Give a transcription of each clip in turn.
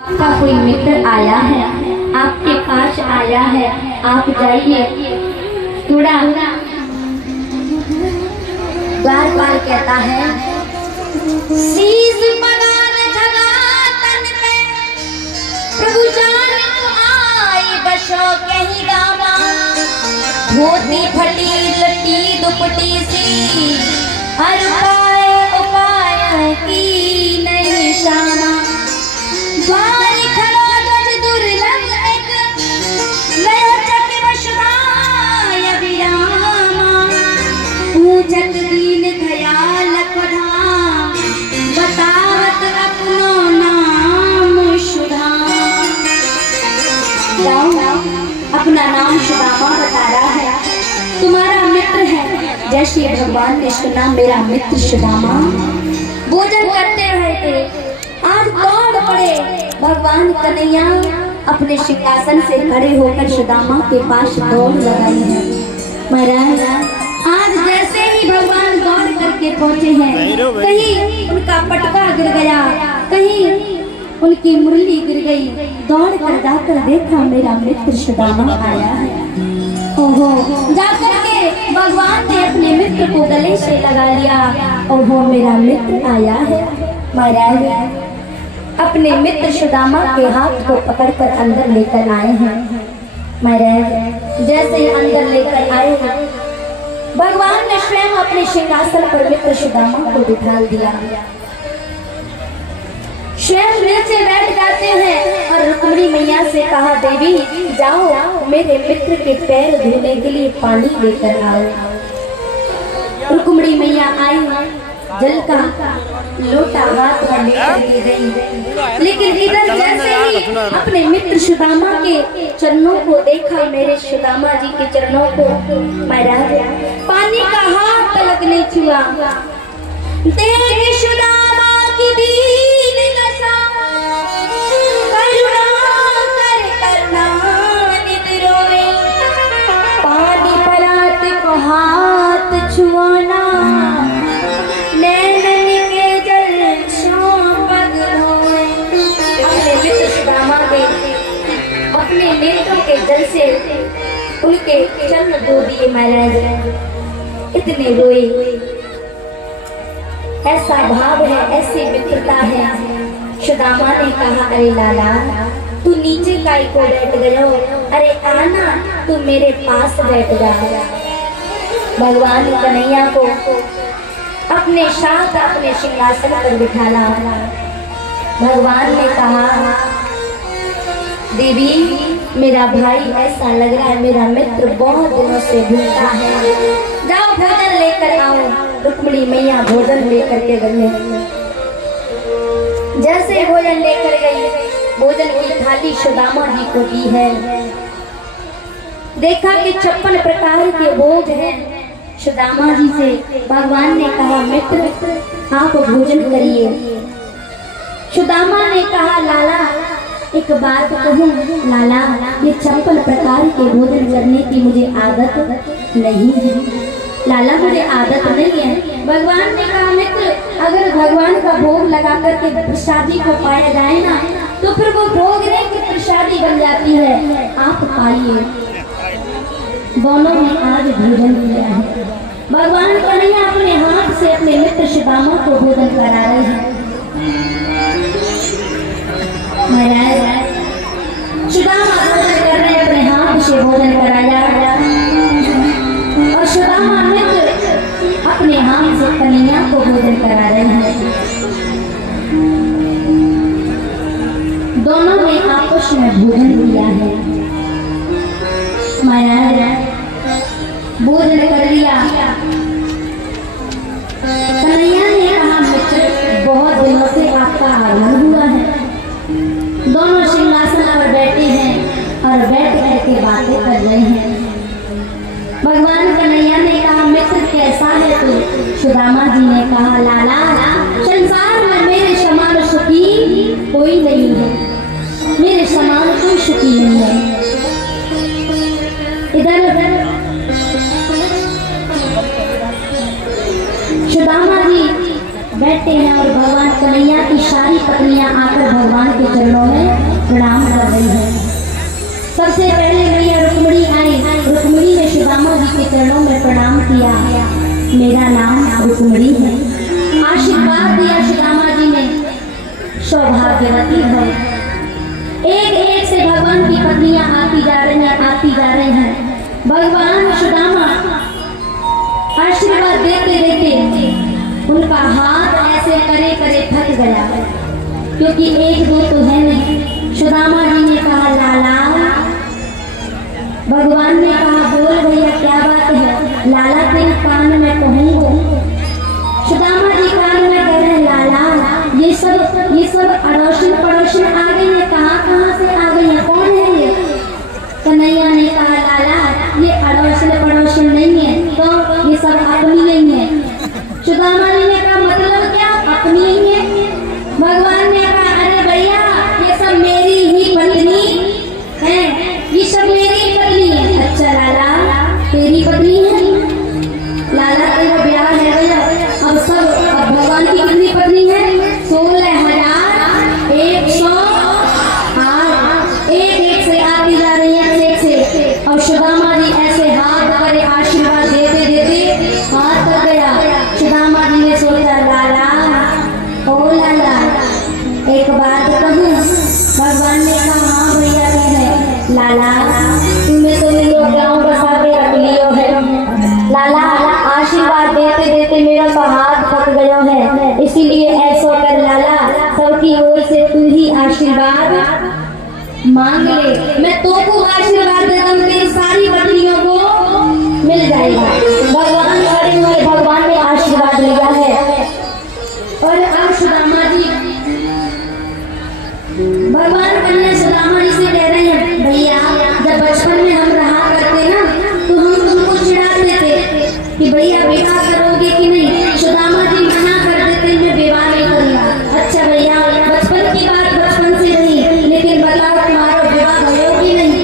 आपका कोई मित्र आया है, आपके पास आया है, आप जाइए। थोड़ा बार बार कहता है, शीश पगान जगा तन पे प्रभु जान तो आई बशो कहीं गावा, धोती फटी लटी दुपटी सी हर उपाय की नहीं शामा, द्वार खड़ो गज दुर्लभ एक लयो चक वशदाय विरामा, पूजत दीन दयाल धाम बतावत अपनो नाम सुधाम। अपना नाम सुदामा बता रहा है, तुम्हारा मित्र है जैसे भगवान ने सुना मेरा मित्र सुदामा। भोजन करते रहे थे, आज दौड़ पड़े भगवान कन्हैया अपने सिंहासन से खड़े होकर सुदामा के पास दौड़ लगाई है। महाराज आज जैसे ही भगवान दौड़ करके पहुंचे हैं, कहीं उनका पटका गिर गया, कहीं उनकी मुरली गिर गई, दौड़ कर जाकर देखा मेरा मित्र सुदामा आया है। ओहो, जाकर के भगवान ने अपने मित्र को गले से लगा लिया। ओहो, मेरा मित्र आया है। महाराज अपने मित्र सुदामा के हाथ को पकड़कर अंदर लेकर आए हैं। महाराज जैसे ही अंदर लेकर आए हैं, भगवान ने स्वयं अपने सिंहासन पर मित्र सुदामा को बिठा दिया। स्वयं नीचे बैठ जाते हैं और रुक्मिणी मैया से कहा, देवी जाओ मेरे मित्र के पैर धोने के लिए पानी लेकर आओ। रुक्मिणी मैया आई, जल का लोटा हाथ में लेकर के गई, लेकिन इधर जैसे ही अपने मित्र सुदामा के चरणों को देखा, मेरे सुदामा जी के चरणों को, महाराज पानी का हाथ तलक नहीं छुआ। देख सुदामा की दीन दशा, करुणा कर करुणानिध रोए, पानी परात को हाथ छुआना, नैनन के जल सो पग धोए। अपने मित्र सुदामा के अपने नेत्रों के जल से उनके चरण धो दिए। महाराज इतने रोए, ऐसा भाव है, ऐसी मित्रता है। सुदामा ने कहा, अरे लाला तू नीचे काई को बैठ गयो, अरे आना तू मेरे पास बैठ जा। भगवान कन्हैया को अपने साथ अपने सिंहासन पर बिठाला। भगवान ने कहा, देवी मेरा भाई ऐसा लग रहा है, मेरा मित्र बहुत दिनों से भूखा है, जाओ भोजन लेकर आओ। रुक्मिणी मैया भोजन लेकर के गई। जैसे भोजन लेकर गई, भोजन की थाली सुदामा जी को दी है। देखा कि 56 प्रकार के भोग हैं। सुदामा जी से भगवान ने कहा, मित्र आप भोजन करिए। सुदामा ने कहा, लाला एक बात कहूँ, लाला ये 56 प्रकार के भोजन करने की मुझे आदत नहीं है। लाला मुझे आदत नहीं है। भगवान ने कहा, मित्र अगर भगवान का भोग लगा करके प्रसादी को पाया जाए ना, तो फिर वो भोग नहीं कि प्रसादी बन जाती है। आप पाइए। दोनों ने आज भोजन किया है। भगवान कन्हैया अपने हाथ से अपने मित्र सुदामा को भोजन करा रहे हैं। महाराज सुदामा भोजन कर रहे, अपने हाथ से भोजन कराया, और सुदामा मित्र अपने हाथ से कन्हैया को भोजन करा रहे हैं। दोनों ने आपस में भोजन किया है। महाराज भोजन कर लिया। कन्हैया ने कहा, मित्र बहुत दिनों से आपका आगमन हुआ है। दोनों सिंहासन पर बैठे हैं और बैठ करके बातें कर रहे हैं। भगवान कन्हैया ने कहा, मित्र कैसा है तू? सुदामा जी ने कहा, लाला संसार में मेरे समान सुखी कोई नहीं है, मेरे समान कोई सुखी नहीं है। इधर सुदामा जी बैठे हैं और भगवान कन्हैया की सारी पत्नियां आकर भगवान के चरणों में मेरा नाम रुक्मणी है। आशीर्वाद दिया सुदामा जी ने, सौभाग्यवती है। एक एक से भगवान की पत्नियां आती जा रही हैं, आती जा रही हैं। भगवान सुदामा आशीर्वाद देते देते उनका हाथ ऐसे करे करे थक गया, क्योंकि एक दो तो है नहीं। सुदामा जी ने कहा लाला, भगवान ने कहा बोल भैया क्या बात है। लाला तेरे कान में कहूँगा। सुदामा जी कान में कह रहे लाला ये सब अड़ोसन पड़ोसन आ गई है, कहाँ से आ गई है, कौन है ये? कन्हैया ने कहा लाला ये अड़ोसन पड़ोसन नहीं है, तो ये सब अपनी नहीं है। सुदामा जी ने कहा मतलब क्या अपनी नहीं है? भगवान ने कहा अरे भैया ये सब मेरी ही पत्नी है, ये सब मेरी पत्नी है। अच्छा लाला तेरी पत्नी है? लाला तेरा ब्याह है भैया। अब भगवान की कितनी पत्नी है? 16,108। एक एक से आती जा रही है, एक से। और सुदामा जी ऐसे हाथ करे आशीर्वाद देते देते हाथ तक गया। सुदामा जी ने सोचा लाला ओ लाला एक बात कहूँ। भगवान ने कहा हाँ भैया कहे। लाला तुम्हें तो मेरे गाँव बसा के रख लियो है। लाला आशीर्वाद देते देते मेरा तो हाथ थक गया है, इसीलिए ऐसा कर लाला सबकी ओर से तू ही आशीर्वाद मांग ले, मैं तो को आशीर्वाद देता हूँ, तेरी सारी बकरियों को मिल जाएगा। भगवान खड़े हुए, भगवान ने आशीर्वाद लिया है। और अब सुदामा जी भगवान कन्या सुदामा जी से कह रहे हैं भैया जब बचपन में हम रहा करते ना तो हम तुमको चिढ़ाते थे कि भैया विवाह करोगे कि नहीं। सुदामा जी मना कर देते मैं विवाह नहीं करूंगा। अच्छा भैया बचपन की बात बचपन से रही, लेकिन बताओ तुम्हारा विवाह भयो कि नहीं?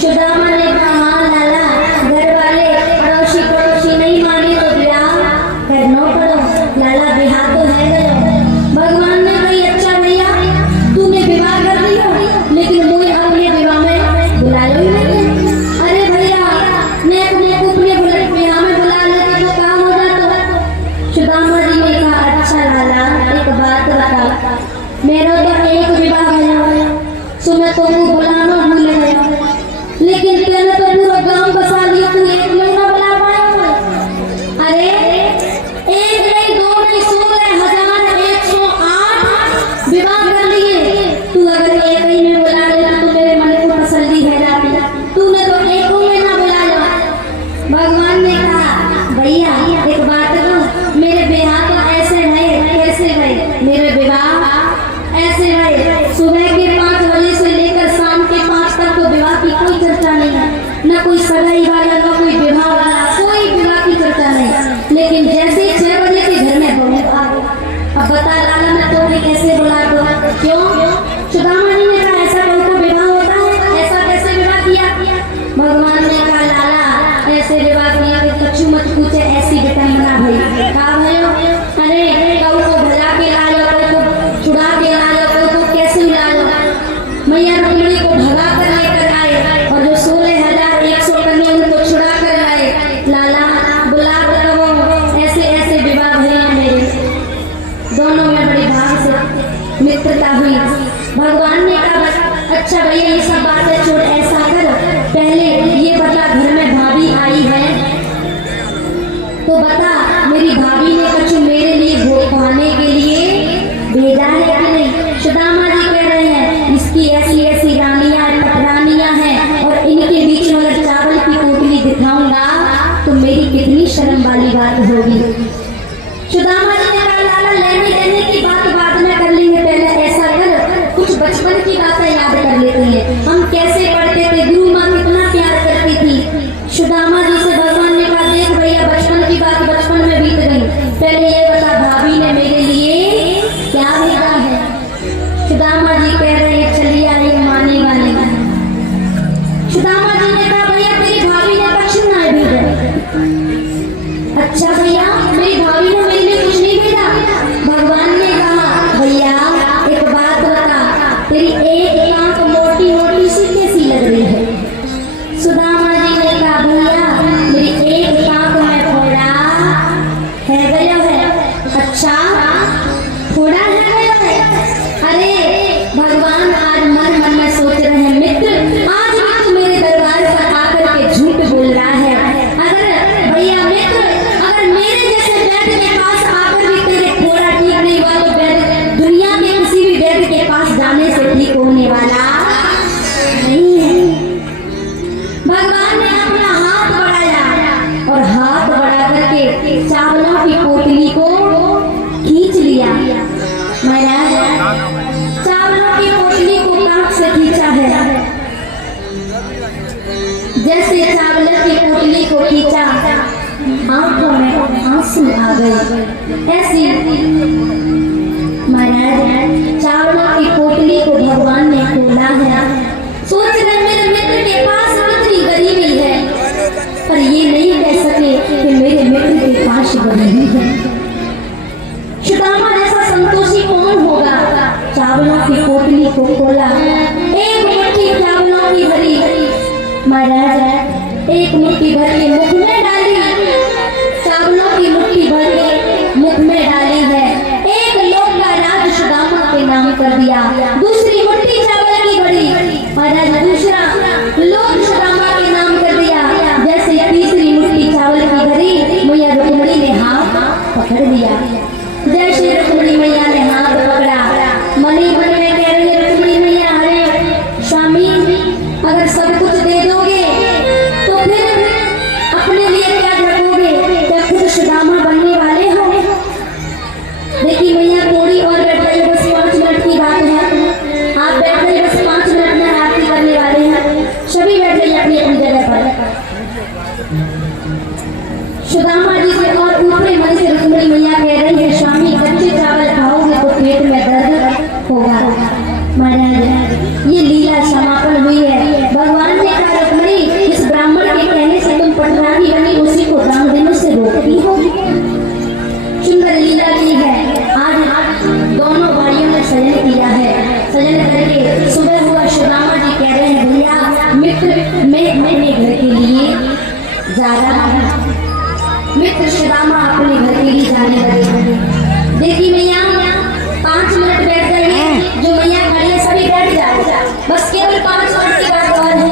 सुदामा ने कहा हाँ लाला घर वाले अड़ोसी पड़ोसी नहीं माने तो विवाह करना पड़ो। लाला विवाह तो है गयो। भगवान ने कही अच्छा भैया तूने विवाह कर दिया, लेकिन मुझे अपने विवाह में बुलाया ही नहीं। अरे भैया मैं अपने विवाह में बुला लेते तो काम हो जाता। सुदामा जी ने कहा अच्छा लाला एक बात बता, मेरा तो एक विवाह भैया सो मैं तुमको बुलाना भूल गया, लेकिन तेने तो पूरा गांव बसा लिया, तू एक महीना बुला पाया? अरे एक नहीं दो नहीं 16,108 विवाह कर लिए। तू अगर एक ही में बुला लेता तो मेरे मन को तसल्ली है जाती, तूने तो एक में ना बुलाया। भगवान ने कहा भैया एक बात कहूं, मेरे विवाह तो ऐसे रहे, कैसे रहे मेरे विवाह ऐसे रहे, सुबह के 5 बजे से लेकर शाम के 5 तक तो विवाह की कोई चर्चा नहीं है, न कोई सगाई वाला न कोई विवाह वाला, कोई विवाह की चर्चा नहीं। लेकिन जैसे ही 6 बजे के घर में बहू आ गई, अब बता लाला मैं तुम्हें कैसे बुला दूं? क्यों? सुदामा जी ने कहा ऐसा बहू का विवाह होता है, ऐसा कैसे विवाह किया? भगवान ने कहा लाला ऐसे विवाह किया कि कछु मत पूछे, ऐसी विटंबना भई। कहा भयो अरे कऊ को भजा के ला लो, कऊ को छुड़ा के ला लो, कऊ को कैसे ला लो? मैया रुक्मिणी को भगा कर लेकर आए और जो 16,100 कन्या उनको छुड़ा कर लाए। लाला बुला कर वो ऐसे ऐसे विवाह भैया मेरे दोनों में बड़ी भाव से मित्रता हुई। भगवान ने कहा अच्छा भैया ये सब बातें छोड़, ऐसा कर पहले ये बता घर में भाभी आई है तो बता मेरी भाभी ने कुछ मेरे लिए भोग खाने के लिए भेजा है कि नहीं? सुदामा जी कह रहे हैं इसकी ऐसी ऐसी रानियां पटरानियां हैं और इनके बीच में अगर चावल की पोटली दिखाऊंगा तो मेरी कितनी शर्म वाली बात होगी। सुदामा जी ने कहा लाला लेने देने की बात बाद में कर लेंगे, पहले ऐसा कर कुछ बचपन की बातें याद कर लेते हैं, हम कैसे पढ़ते थे, गुरु माँ कितना प्यार करती थी। सुदामा जी से भगवान ने कहा देख भैया बचपन की बात बचपन में बीत गई, पहले ये बता भाभी ने मेरे लिए क्या भेजा है? सुदामा जी कह रहे हैं चलिए आइए माने वाले। सुदामा जी ने कहा भैया तेरी भाभी ने दक्षिण ना भेजा। अच्छा भैया मेरी भाभी ने मेरे लिए कुछ नहीं भेजा? भगवान ने कहा भैया एक बात बता, तेरी एक आंख होने वाला नहीं है। भगवान ने अपना हाथ बढ़ाया और हाथ बढ़ा करके चावलों की पोटली को खींच लिया। महाराज चावलों की पोटली को नाक से खींचा है। जैसे चावलों की पोटली को खींचा, आंखों में आंसू आ गए। ऐसी महाराज चावलों की पोटली को भगवान ने खोला है। सोच रहे मेरे मित्र के पास कितनी गरीबी है, पर ये नहीं कह सके कि मेरे मित्र के पास गरीबी है। सुदामा जैसा संतोषी कौन होगा? चावलों की पोटली को खोला, एक मुट्ठी चावलों की भरी महाराज एक मुट्ठी भर के मुख में डाली। चावलों की मुट्ठी भर के मुख में डाली है। एक लोक का राज सुदामा के नाम कर दिया। दूसरी मुट्ठी चावल की भरी महाराज दूसरा लोक सुदामा के नाम कर दिया। जैसे तीसरी मुट्ठी चावल की भरी मैया रुक्मिणी ने हाथ पकड़ दिया। जैसे रुक्मिणी मैया ने हाथ पकड़ा, मनी मन में कह रही है रुक्मिणी मैया, अरे स्वामी अगर सब कुछ दे दोगे तो फिर अपने लिए क्या रखोगे? क्या खुद सुदामा बनने वाले हो? देखिए मैया थोड़ी और बैठ जाइए, बस 5 मिनट की बात है। आप बैठ जाइए, बस 5 मिनट में आरती करने वाले हैं। सभी बैठ जाइए अपनी अपनी जगह पर। सुदामा जी से और ऊपरी मन से रुक्मिणी मैया कह रही है, स्वामी कच्चे चावल खाओगे तो पेट में दर्द होगा। महाराज ये लीला समापन हुई है। भगवान ने कहा रुक्मिणी इस ब्राह्मण के कहने से तुम पटरानी बनी, उसी को दान देने से रोकती हो। सुंदर लीला की है। आज दोनों भाइयों ने सजन किया है। सजन करके सुबह हुआ, सुदामा जी कह रहे हैं भैया मित्र मैं अपने घर के लिए जा रहा हूँ। मित्र सुदामा अपने घर के लिए जाने लगे। देखिए मैया 5 मिनट बैठ जाइए, जो मैया खड़ी है सभी बैठ जाओ, बस केवल 5 मिनट की बात और है।